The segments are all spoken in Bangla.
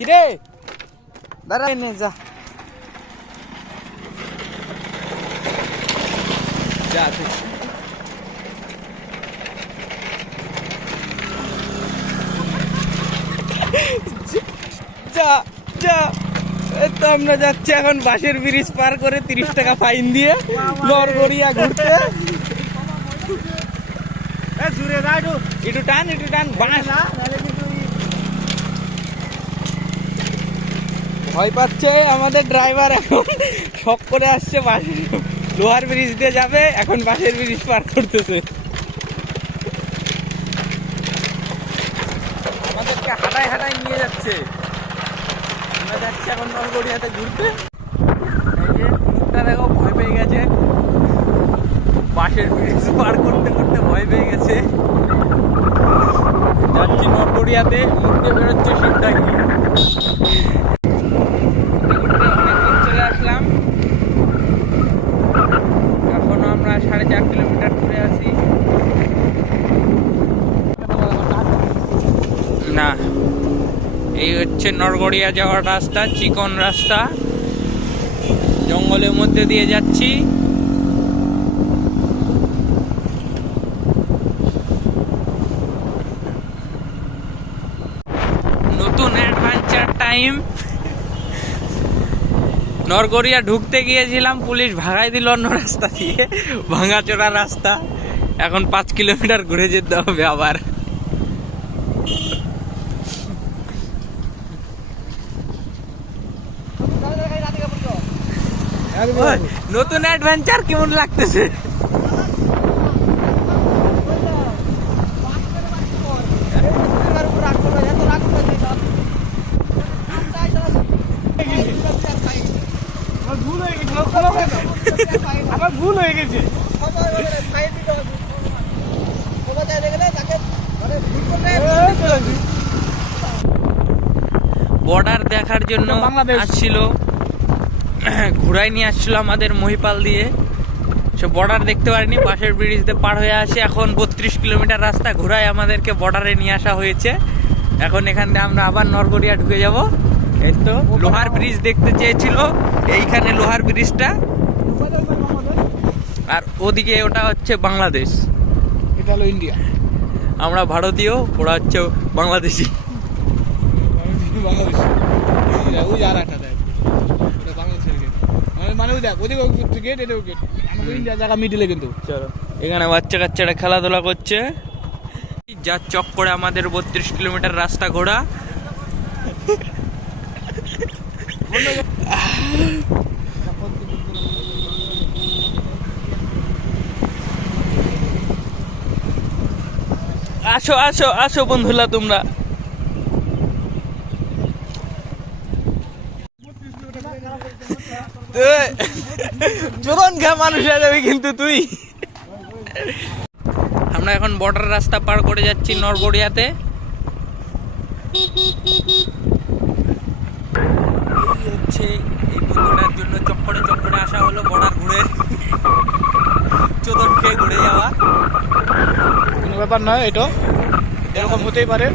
কিরে? দাঁড়া নে যা। যা যা যা। তো আমরা যাচ্ছি এখন বাঁশের ব্রিজ পার করে তিরিশ টাকা ফাইন দিয়ে নরগড়িয়া ঘুরতে। একটু। টান একটু টান বাঁশ। ভয় পাচ্ছে আমাদের ড্রাইভার এখন। শখ করে আসছে বাসে লোহার ব্রিজ দিয়ে যাবে, এখন বাসের ব্রিজ পার করতেছে। আমাদেরকে হাঁটায় হাঁটায় নিয়ে যাচ্ছে। আমরা যাচ্ছি এখন নলগড়িয়াতে ঘুরতে। দেখো, ভয় পেয়ে গেছে। বাসের ব্রিজ পার করতে করতে ভয় পেয়ে গেছে। যাচ্ছি নলগড়িয়াতে মুখতে বেরোচ্ছে শিবডাঙ্গি অনেকদিন চলে আসলাম এখনও আমরা সাড়ে চার কিলোমিটার ঘুরে আছি না এই হচ্ছে নরগড়িয়া যাওয়ার রাস্তা, চিকন রাস্তা। জঙ্গলের মধ্যে দিয়ে যাচ্ছি। নতুন অ্যাডভেঞ্চার টাইম নরগড়িয়া ঢুকতে গিয়েছিলাম, পুলিশ ভাগাই দিল অন্য রাস্তা দিয়ে, ভাঙাচোরা রাস্তা। এখন পাঁচ কিলোমিটার ঘুরে যেতে হবে আবার। নতুন অ্যাডভেঞ্চার কেমন লাগতেছে ভুল হয়ে গেছে আমার ভুল হয়ে গেছে বর্ডার দেখার জন্য। আসছিল ঘুরাই নিয়ে আসছিল আমাদের মহিপাল দিয়ে। সে বর্ডার দেখতে পারিনি পাশের ব্রিজ দিয়ে পার হয়ে আসে। এখন বত্রিশ কিলোমিটার রাস্তা ঘুরাই আমাদেরকে বর্ডারে নিয়ে আসা হয়েছে। এখন এখান দিয়ে আমরা আবার নরগড়িয়া ঢুকে যাব। এই তো লোহার ব্রিজ দেখতে চেয়েছিল। এইখানে লোহার ব্রিজটা আর ওদিকে ওটা হচ্ছে বাংলাদেশ। এটা হলো ইন্ডিয়া। আমরা ভারতীয় ওরা হচ্ছে বাংলাদেশি। বাংলাদেশ ওই যে আর একটা দেখ ওটা বাংলাদেশের গেট মানে দেখ ওদিকে গেট এটাও গেট আমাদের ইন্ডিয়া জায়গা মিডিলে কিন্তু। চলো। এখানে বাচ্চা কাচ্চারা খেলাধুলা করছে। যা চক করে আমাদের বত্রিশ কিলোমিটার রাস্তা ঘোরা। আসো আসো আসো বন্ধুরা তোমরা। চোদন খা মানুষ হয়ে যাবে কিন্তু তুই। আমরা এখন বর্ডার রাস্তা পার করে যাচ্ছি নরগড়িয়াতে। এই হচ্ছে এই বন্ধুটার জন্য চক্করে চক্করে আসা হলো বর্ডার ঘুরে। চোদন খেয়ে ঘুরে যাওয়া। কোনো ব্যাপার নয় এটা এরকম হতেই পারে।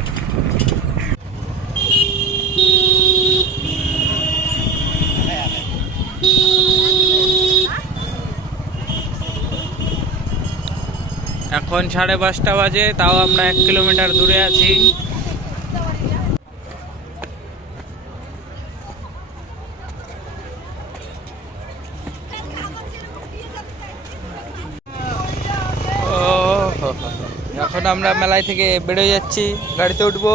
এখন সাড়ে পাঁচটা বাজে, তাও আমরা এক কিলোমিটার দূরে আছি। এখন আমরা মেলায় থেকে বেরোয় যাচ্ছি, গাড়িতে উঠবো